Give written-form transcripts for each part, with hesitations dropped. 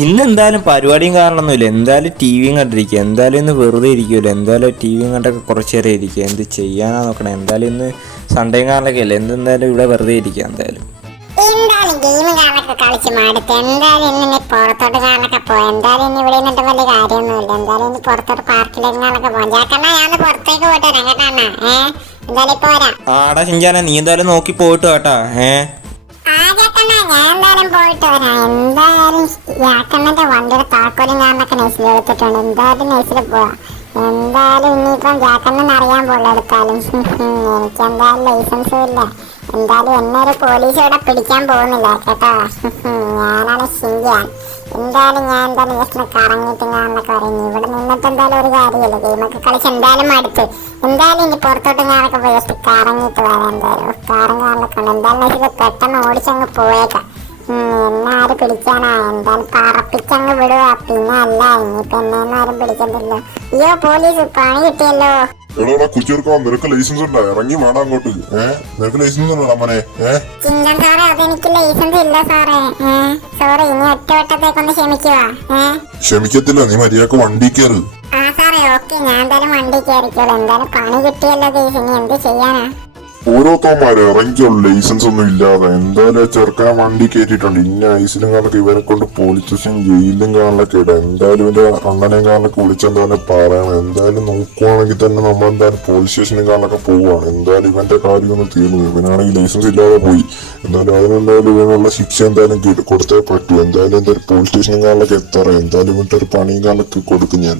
ഇന്നെന്തായാലും പരിപാടിയും കാരണമൊന്നുമില്ല, എന്തായാലും ടി വിയും കണ്ടിരിക്കുക, എന്തായാലും ഇന്ന് വെറുതെ ഇരിക്കുമല്ലോ, എന്തായാലും ടി വിയും കണ്ടൊക്കെ കുറച്ച് നേരം ഇരിക്കുക. എന്ത് ചെയ്യാനാ നോക്കണം, എന്തായാലും ഇന്ന് സൺഡേയും കാരണമൊക്കെ അല്ലേ, എന്തായാലും ഇവിടെ വെറുതെ ഇരിക്കുക. എന്തായാലും ഗെയിം കാണൊക്കെ കളിച്ച് മടുത്ത്. എന്തായാലും ഇന്ന് പുറത്തോട്ട് കാണൊക്കെ പോയി. എന്തായാലും ഇനി ഇവിടെ നിന്നിട്ട് വലിയ കാര്യമൊന്നുമില്ല. എന്തായാലും ഇനി പുറത്തോട്ട് പാർക്കിലേക്ക് കാണൊക്കെ പോകാം. ജാക്കണ്ണ ഞാൻ പുറത്തേക്ക് പോയിട്ട് വരാം കേട്ടാ. എന്തായാലും ഇപ്പൊ വരാം. ആടാ ഷിഞ്ചാന, നീ എന്തായാലും നോക്കി പോയിട്ട് കേട്ടാ. ജാക്കണ്ണ ഞാൻ എന്തായാലും പോയിട്ട് വരാം. എന്തായാലും ജാക്കണ്ണന്റെ വണ്ടിയുടെ താക്കോലും കാണൊക്കെ നൈസിൽ എടുത്തിട്ടുണ്ട്. എന്തായാലും നൈസിൽ പോവാം. എന്തായാലും ഇനിയിപ്പം ജാക്കണ്ണൻ അറിയാൻ പോലെ എടുത്താലും എനിക്ക് എന്തായാലും ലൈസൻസും ഇല്ല. എന്തായാലും എന്നെ ഒരു പോലീസ് ഇവിടെ പിടിക്കാൻ പോകുന്നില്ല കേട്ടോ. ഞാനാണ് ഷിൻജാൻ. എന്തായാലും ഞാൻ എന്തായാലും ജസ്റ്റ് കറങ്ങിയിട്ട് ഞാനൊക്കെ പറയുന്നു. ഇവിടെ നിന്നിട്ട് എന്തായാലും ഒരു കാര്യമില്ല, ഗെയിമൊക്കെ കളിച്ച് എന്തായാലും അടുത്ത്. എന്തായാലും ഇനി പുറത്തോട്ട് ഞാനൊക്കെ പോയി ജസ്റ്റ് കറങ്ങിയിട്ട് വരാം. എന്തായാലും കാറും കാണൊക്കെ ഉണ്ട്. എന്തായാലും ഇത് പെട്ടെന്ന് ഓടിച്ചങ്ങ് പോയേക്കാം. എന്നെ ആര് പിടിക്കാനാ? എന്തായാലും പറപ്പിച്ചങ്ങ് വിടുക. പിന്നെ അല്ല, ഇനിയിപ്പോ എന്നെ ആരും പിടിക്കത്തില്ല. അയ്യോ പോലീസ് പണി കിട്ടിയല്ലോ. എടാ കുച്ചിർക്കോ, നിനക്ക് ലൈസൻസ് ഉണ്ടോ? ഇറങ്ങി വേണം അങ്ങോട്ട്. നിനക്ക് ലൈസൻസ് ഉണ്ടോ മോനെ? ചിങ്കൻ സാറേ, അതെനിക്ക് ലൈസൻസ് ഇല്ല സാറേ. സോറി, ഇനി ഒറ്റ വട്ടത്തേക്കൊന്ന് ക്ഷമിക്കുവാ. ക്ഷമിക്കത്തില്ല, നീ മര്യാദക്ക് വണ്ടി കയറ്. സാറേ ഓക്കെ, ഞാൻ എന്തായാലും വണ്ടി കയറിക്കോളൂ. എന്തായാലും പണി കിട്ടിയല്ലോ കേസ്, ഇനി എന്ത് ചെയ്യാനാ? ഓരോരുത്തന്മാര് ഇറങ്ങിക്കോളൂ ലൈസൻസ് ഒന്നും ഇല്ലാതെ. എന്തായാലും ചെറുക്കാൻ വണ്ടി കയറ്റിട്ടുണ്ട്. ഇന്ന ഐസിലും കാലൊക്കെ ഇവരെ കൊണ്ട് പോലീസ് സ്റ്റേഷൻ ജയിലിലും കാലിലൊക്കെ ഇടാം. എന്തായാലും ഇവന്റെ അണ്ണനെയും കാലിലൊക്കെ വിളിച്ചെന്തായാലും പറയണം. എന്തായാലും നോക്കുവാണെങ്കിൽ തന്നെ നമ്മൾ എന്തായാലും പോലീസ് സ്റ്റേഷനും കാലിലൊക്കെ പോവുകയാണ്. എന്തായാലും ഇവന്റെ കാര്യമൊന്നും തീർന്നു. ഇവനാണെങ്കിൽ ലൈസൻസ് ഇല്ലാതെ പോയി. എന്തായാലും അതിനെന്തായാലും ഇവനുള്ള ശിക്ഷ എന്തായാലും കൊടുത്തേ പറ്റൂ. എന്തായാലും പോലീസ് സ്റ്റേഷനും കാലിലൊക്കെ എത്താറ. എന്തായാലും ഇവന്റെ ഒരു പണിയും കാലൊക്കെ കൊടുക്കും ഞാൻ.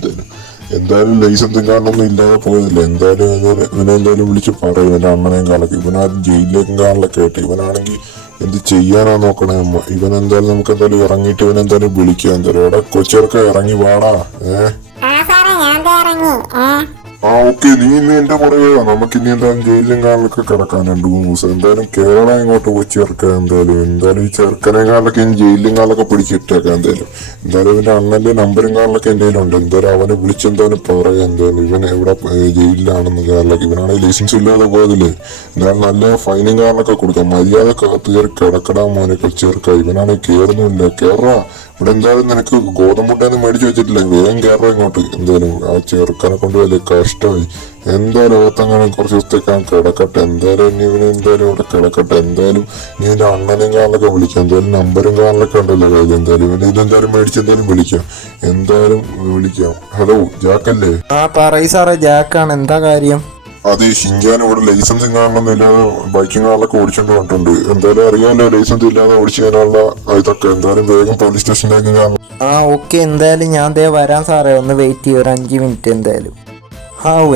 എന്തായാലും ലൈസൻസും കാരണമൊന്നും ഇല്ലാതെ പോയതില്ല. എന്തായാലും ഇവനെന്തായാലും വിളിച്ച് പറയും എന്റെ അണ്ണനെയും കാലൊക്കെ. ഇവനാരും ജയിലിലേക്കും കാണിലൊക്കെ ആയിട്ട്. ഇവനാണെങ്കിൽ എന്ത് ചെയ്യാനാ നോക്കണേ അമ്മ. ഇവനെന്തായാലും നമുക്ക് എന്തായാലും ഇറങ്ങിയിട്ട് ഇവനെന്തായാലും വിളിക്കുക. എന്തായാലും എവിടെ കൊച്ചേർക്ക് ഇറങ്ങി വാടാ. ഓക്കെ, നീ ഇന്ന് എന്റെ പുറകെ നമുക്ക് ഇനി എന്തായാലും ജയിലിലും കാലിലൊക്കെ കിടക്കാൻ 2-3 ദിവസം. എന്തായാലും കേരളം ഇങ്ങോട്ട് പോയി ചേർക്കാം. എന്തായാലും ഈ ചെറുക്കനെ കാലിലൊക്കെ ജയിലിലും കാലിലൊക്കെ പിടിച്ചിട്ടേക്കാം. എന്തായാലും ഇവന്റെ അണ്ണന്റെ നമ്പറും കാലിലൊക്കെ എന്റെ കയ്യിലുണ്ട്. എന്തായാലും അവനെ വിളിച്ചെന്തായാലും പറയാം. എന്തായാലും ഇവൻ എവിടെ ജയിലിലാണെന്ന് കാലിലൊക്കെ. ഇവനാണെങ്കിൽ ലൈസൻസ് ഇല്ലാതെ പോയതില്ലേ. എന്തായാലും നല്ല ഫൈനും കാലിലൊക്കെ കൊടുക്കാം. മര്യാദ കാത്തു കയറി കിടക്കടാ മോനെ ചേർക്കാം. ഇവനാണെങ്കിൽ കയറുന്നില്ല. കേറാ, ഇവിടെ എന്തായാലും നിനക്ക് ഗോതമ്പുട്ടൊന്നും മേടിച്ചു വെച്ചിട്ടില്ല. വേഗം കയറാ ഇങ്ങോട്ട്. എന്തായാലും ആ ചെറുക്കനെ കൊണ്ട് വലിയ കഷ്ടമായി. എന്തായാലും അകത്തങ്ങനെ കുറച്ച് ദിവസത്തേക്ക് കിടക്കട്ടെ. എന്തായാലും ഇനി ഇവന് എന്തായാലും ഇവിടെ കിടക്കട്ടെ. എന്തായാലും നീ എന്റെ അണ്ണനും കാലിലൊക്കെ വിളിക്കാം. എന്തായാലും നമ്പറും കാലിലൊക്കെ ഉണ്ടല്ലോ കയ്യിൽ. എന്തായാലും ഇവന് ഇതെന്തായാലും മേടിച്ചെന്തായാലും വിളിക്കാം. എന്തായാലും വിളിക്കാം. ഹലോ, ജാക്കല്ലേ? പറയ് സാറേ, ജാക്കാണ്. എന്താ കാര്യം? അതെ, ഷിൻജാൻ ഇവിടെ ലൈസൻസും കാണണമെന്നും ഇല്ലാതെ ബൈക്കും കാറിലൊക്കെ ഓടിച്ചോണ്ട് വന്നിട്ടുണ്ട്. എന്തായാലും അറിയാമല്ലോ ലൈസൻസ് ഇല്ലാതെ ഓടിച്ചാനുള്ള ഇതൊക്കെ. എന്തായാലും വേഗം പോലീസ് സ്റ്റേഷനിലേക്ക് കാണണം. ഓക്കെ, എന്തായാലും ഞാൻ വരാം സാറേ. ഒന്ന് വെയിറ്റ് ചെയ്യും, ഒരു 5 മിനിറ്റ് എന്തായാലും.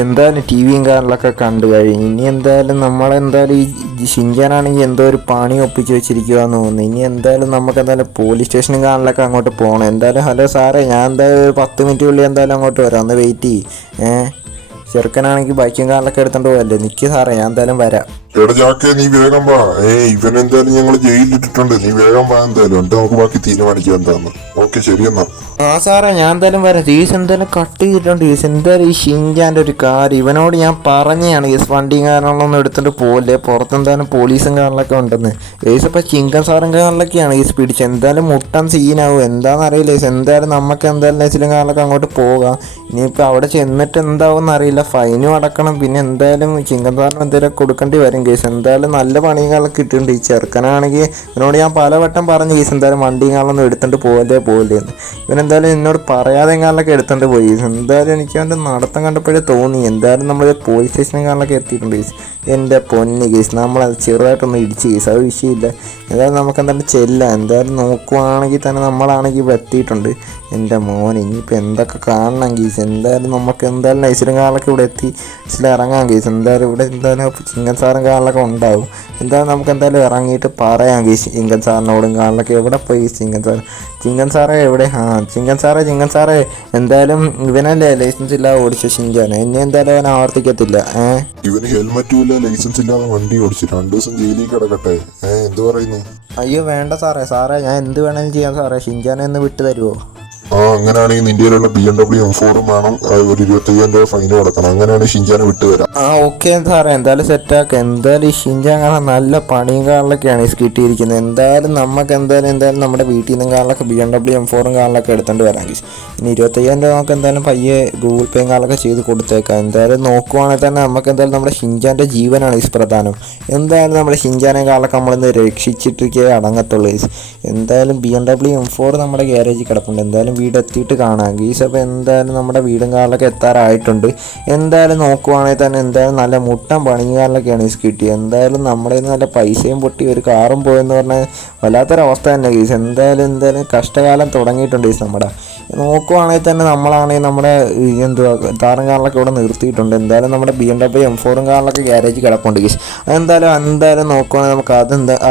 എന്തായാലും ടി വിയും കാറിലൊക്കെ കണ്ടു കഴിഞ്ഞു. ഇനി എന്തായാലും നമ്മളെന്തായാലും ഈ ഷിൻജാനാണെങ്കിൽ എന്തോ ഒരു പണി ഒപ്പിച്ച് വെച്ചിരിക്കുകയെന്ന് തോന്നുന്നു. ഇനി എന്തായാലും നമുക്ക് എന്തായാലും പോലീസ് സ്റ്റേഷനും കാറിലൊക്കെ അങ്ങോട്ട് പോകണം. എന്തായാലും ഹലോ സാറേ, ഞാൻ എന്തായാലും ഒരു 10 മിനിറ്റിനുള്ളിൽ എന്തായാലും അങ്ങോട്ട് വരാം. ഒന്ന് വെയിറ്റ് ചെയ്യും. ചെറുക്കനാണെങ്കിൽ ബൈക്കും കാറിലൊക്കെ എടുത്തോണ്ട് പോകല്ലേ. നിൽക്കി സാറേ, ഞാൻ എന്തായാലും വരാം. എടാ ജാക്കെ, നീ വേഗം വാ. ഇവനെന്തായാലും ഞങ്ങൾ ജയിലിലിട്ടിട്ടുണ്ട്. നീ വേഗം വാ. എന്തായാലും എന്നിട്ട് നമുക്ക് ബാക്കി തീരുമാനിക്കാം എന്താന്ന്. ഓക്കെ, ശരി എന്നാ. സാറേ, ഞാൻ എന്തായാലും വരാം. ജീസ് എന്തായാലും കട്ട് ചെയ്തിട്ടുണ്ട്. ജീസ് എന്തായാലും ഈ ഷിൻജാൻ്റെ ഒരു കാര്യം ഇവനോട് ഞാൻ പറഞ്ഞതാണ്. ജീസ് വണ്ടിയും കാരണങ്ങളൊന്നും എടുത്തിട്ട് പോകല്ലേ, പുറത്തെന്തായാലും പോലീസും കാറിലൊക്കെ ഉണ്ടെന്ന്. ജീസ് ഇപ്പം ചിങ്കൻ സാറും കാറിലൊക്കെയാണ് ജീസ് പിടിച്ചത്. എന്തായാലും മുട്ടൻ സീനാവും. എന്താണെന്നറിയില്ല ജീസ്. എന്തായാലും നമുക്ക് എന്തായാലും നൈസിലും കാറിലൊക്കെ അങ്ങോട്ട് പോകാം. ഇനിയിപ്പോൾ അവിടെ ചെന്നിട്ട് എന്താവും അറിയില്ല. ഫൈനും അടക്കണം. പിന്നെ എന്തായാലും ചിങ്കൻ സാറിന് എന്തെങ്കിലും കൊടുക്കേണ്ടി വരും കേസ്. എന്തായാലും നല്ല പണികളൊക്കെ കിട്ടുന്നുണ്ട്. ഈ ചെറുക്കനാണെങ്കിൽ ഇവനോട് ഞാൻ പലവട്ടം പറഞ്ഞു കേസ് എന്തായാലും വണ്ടിയും കാലൊന്നും എടുത്തിട്ട് പോകല്ലേ എന്ന്. ഇവനെന്തായാലും എന്നോട് പറയാതെ കാലൊക്കെ എടുത്തിട്ട് പോയി. എന്തായാലും എനിക്ക് അവൻ്റെ നടത്തം കണ്ടപ്പോഴേ തോന്നി. എന്തായാലും നമ്മൾ പോലീസ് സ്റ്റേഷനും കാലൊക്കെ എത്തിയിട്ടുണ്ട് കേസ്. എൻ്റെ പൊന്ന് കേസ്, നമ്മളത് ചെറുതായിട്ടൊന്ന് ഇടിച്ച് കേസ്, അത് വിഷയമില്ല. എന്തായാലും നമുക്ക് എന്തായാലും ചെല്ലാം. എന്തായാലും നോക്കുവാണെങ്കിൽ തന്നെ നമ്മളാണെങ്കിൽ ഇവിടെ എത്തിയിട്ടുണ്ട്. എൻ്റെ മോൻ ഇനിയിപ്പോൾ എന്തൊക്കെ കാണണം കേസ്. എന്തായാലും നമുക്ക് എന്തായാലും നൈസിലും കാലൊക്കെ ഇവിടെ എത്തി ഇറങ്ങാം കേസ്. എന്തായാലും ഇവിടെ എന്തായാലും ചിങ്കൻ സാറും കാലിലൊക്കെ ഉണ്ടാവും. എന്തായാലും നമുക്ക് എന്തായാലും ഇറങ്ങിയിട്ട് പറയാം കേസ് ചിങ്കൻ സാറിനോടും കാലിലൊക്കെ. എവിടെ പോയി ചിങ്കൻ സാറേ എവിടെ? ചിങ്കൻ സാറേ എന്തായാലും ഇവനല്ലേ ലൈസൻസ് ഇല്ലാതെ ഓടിച്ച ഷിൻജാൻ. എന്നെ എന്തായാലും അവൻ ആവർത്തിക്കത്തില്ല. ഇവന് ഹെൽമെറ്റും ഇല്ല, ലൈസൻസ് ഇല്ലാതെ വണ്ടി ഓടിച്ചു 2 ദിവസം ജയിലിൽ കിടക്കട്ടെ. എന്ത് പറയുന്നു? അയ്യോ വേണ്ട സാറേ, ഞാൻ എന്ത് വേണമെങ്കിലും ചെയ്യാം സാറേ. ഷിൻജാനെ ഒന്ന് വിട്ടു തരുമോ? അങ്ങനെയാണെങ്കിൽ നിന്റെ കയ്യിലുള്ള BMW M4 വേണം, ഒരു 25,000 രൂപ ഫൈൻ കൊടുക്കണം. അങ്ങനെയാണെങ്കിൽ ഷിൻചാനെ വിട്ടുതരാം. ഓക്കെ സാറേ, എന്തായാലും സെറ്റാക്കാം. എന്തായാലും ഈ ഷിൻചാൻ കാണാൻ നല്ല പണിയും കാറിലൊക്കെയാണ് ഈ കിട്ടിയിരിക്കുന്നത്. എന്തായാലും നമുക്ക് എന്തായാലും നമ്മുടെ വീട്ടിൽ നിന്നും കാറിലൊക്കെ BMW M4 കാറിലൊക്കെ എടുത്തോണ്ട് വരാം ഗീസ്. ഇനി 25,000 രൂപ നമുക്ക് എന്തായാലും പയ്യെ ഗൂഗിൾ പേയും കാറിലൊക്കെ ചെയ്ത് കൊടുത്തേക്കാം. എന്തായാലും നോക്കുവാണെങ്കിൽ തന്നെ നമുക്ക് എന്തായാലും നമ്മുടെ ഷിൻചാൻ്റെ ജീവനാണ് ഈ പ്രധാനം. എന്തായാലും നമ്മുടെ ഷിൻചാനെ കാറിലൊക്കെ നമ്മളിന്ന് രക്ഷിച്ചിട്ടൊക്കെ അടങ്ങത്തുള്ളൂ ഗീസ്. എന്തായാലും BMW M4 നമ്മുടെ ഗ്യാരേജിൽ കിടപ്പുണ്ട്. എന്തായാലും വീട് എത്തിയിട്ട് കാണാം ഗീസ്. അപ്പോൾ എന്തായാലും നമ്മുടെ വീടും കാറിലൊക്കെ എത്താറായിട്ടുണ്ട്. എന്തായാലും നോക്കുവാണെങ്കിൽ തന്നെ എന്തായാലും നല്ല മുട്ടൻ പണികാറിലൊക്കെയാണ് ഗീസ് കിട്ടിയത്. എന്തായാലും നമ്മുടെ നല്ല പൈസയും പൊട്ടി ഒരു കാറും പോയെന്ന് പറഞ്ഞാൽ വല്ലാത്തൊരവസ്ഥ തന്നെ ഗീസ്. എന്തായാലും കഷ്ടകാലം തുടങ്ങിയിട്ടുണ്ട് ഗീസ്. നമ്മുടെ നോക്കുവാണെങ്കിൽ തന്നെ നമ്മളാണെങ്കിൽ നമ്മുടെ താരം കാറിലൊക്കെ ഇവിടെ നിർത്തിയിട്ടുണ്ട്. എന്തായാലും നമ്മുടെ BMW M4 കാറിലൊക്കെ ഗ്യാരേജ് കിടപ്പുണ്ട് ഗീസ്. എന്തായാലും നോക്കുവാണെങ്കിൽ നമുക്ക്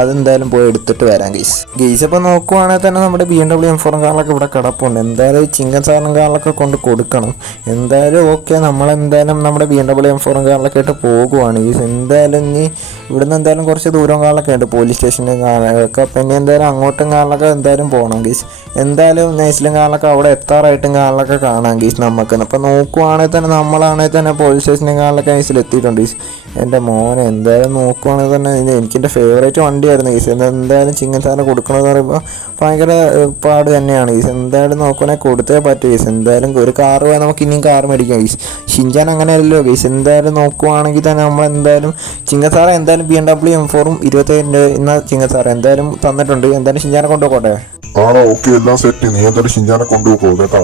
അതെന്തായാലും പോയി എടുത്തിട്ട് വരാം ഗീസ്. അപ്പോൾ നോക്കുവാണെങ്കിൽ തന്നെ നമ്മുടെ BMW M4 കാറിലൊക്കെ ഇവിടെ കിടപ്പുണ്ട്. എന്തായാലും ചിങ്കൻ സാറിനും കാറിലൊക്കെ കൊണ്ട് കൊടുക്കണം. എന്തായാലും ഓക്കെ, നമ്മളെന്തായാലും നമ്മുടെ BMW M4 കാറിലൊക്കെ ആയിട്ട് പോകുവാണ് ഗീസ്. എന്തായാലും ഇനി ഇവിടുന്ന് എന്തായാലും കുറച്ച് ദൂരം കാറിലൊക്കെ ഉണ്ട് പോലീസ് സ്റ്റേഷനിൽ കാറിലൊക്കെ. പിന്നെ എന്തായാലും അങ്ങോട്ടും കാറിലൊക്കെ എന്തായാലും പോകണം ഗീസ്. എന്തായാലും നൈസിലും കാറിലൊക്കെ അവിടെ എത്താറായിട്ടും കാറിലൊക്കെ കാണാം ഗീസ് നമുക്ക്. അപ്പോൾ നോക്കുവാണെങ്കിൽ തന്നെ നമ്മളാണെങ്കിൽ തന്നെ പോലീസ് സ്റ്റേഷനിൽ കാറിലൊക്കെ നൈസിൽ എത്തിയിട്ടുണ്ട് ഗീസ്. എൻ്റെ മോനെ എന്തായാലും നോക്കുവാണെങ്കിൽ തന്നെ എനിക്കെൻ്റെ ഫേവറേറ്റ് വണ്ടിയായിരുന്നു ഗീസ്. എന്തായാലും ചിങ്ങൻ സാറിന് കൊടുക്കണമെന്ന് പറയുമ്പോൾ ഭയങ്കര പാട് തന്നെയാണ് ഗീസ്. എന്തായാലും നോക്കുവാണെങ്കിൽ കൊടുത്തേ പറ്റും ഗീസ്. എന്തായാലും ഒരു കാറ് പോയാൽ നമുക്ക് ഇനിയും കാറ് മേടിക്കാം ഗീസ്. ഷിൻചാൻ അങ്ങനെയല്ലോ ഗീസ്. എന്തായാലും നോക്കുവാണെങ്കിൽ തന്നെ നമ്മളെന്തായാലും ചിങ്ങൻ സാറ് എന്തായാലും BMW M4 25,000 രൂപ ഇന്ന് ചിങ്ങൻ സാറ് എന്തായാലും തന്നിട്ടുണ്ട്. എന്തായാലും ഷിൻചാനെ കൊണ്ടുപോകട്ടെ. ഓക്കെ, എല്ലാം സെറ്റ്. നീ എന്തായാലും ഷിൻചാനെ കൊണ്ടുപോകോ കേട്ടാ.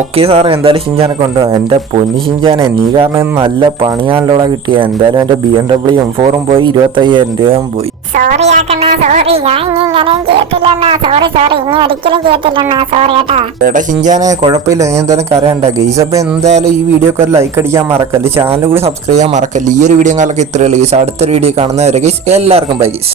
ഓക്കെ സാറേ, എന്തായാലും ഷിൻചാനെ കൊണ്ടുപോകാം. എൻ്റെ പൊന്നി ഷിൻചാനെ, നീ കാരണം നല്ല പണിയാണല്ലോടാ കിട്ടിയത്. എന്തായാലും എൻ്റെ BMW M4 പോയി 25,000 രൂപയും പോയി. സോറി ആക്കണ്ണാ, സോറി. ഞാൻ ഇനി ഇങ്ങനെയും ചെയ്യത്തില്ലണ്ണാ. സോറി ഇനി ഒരിക്കലും ചെയ്യത്തില്ലണ്ണാ. സോറി കേട്ടാ. എടാ ഷിൻചാനെ, കുഴപ്പമില്ല, നീ എന്തായാലും കരയണ്ട ഗെയ്സ്. അപ്പോൾ എന്തായാലും ഈ വീഡിയോക്ക് ഒരു ലൈക്ക് അടിക്കാൻ മറക്കല്ല, ചാനൽ കൂടി സബ്സ്ക്രൈബ് ചെയ്യാൻ മറക്കല്ല. ഈ ഒരു വീഡിയോ കാലൊക്കെ ഇത്രയുള്ളൂ ഗെയ്സ്. അടുത്തൊരു വീഡിയോ കാണുന്നവരെ ഗെയ്സ് എല്ലാവർക്കും ബൈ ഗെയ്സ്.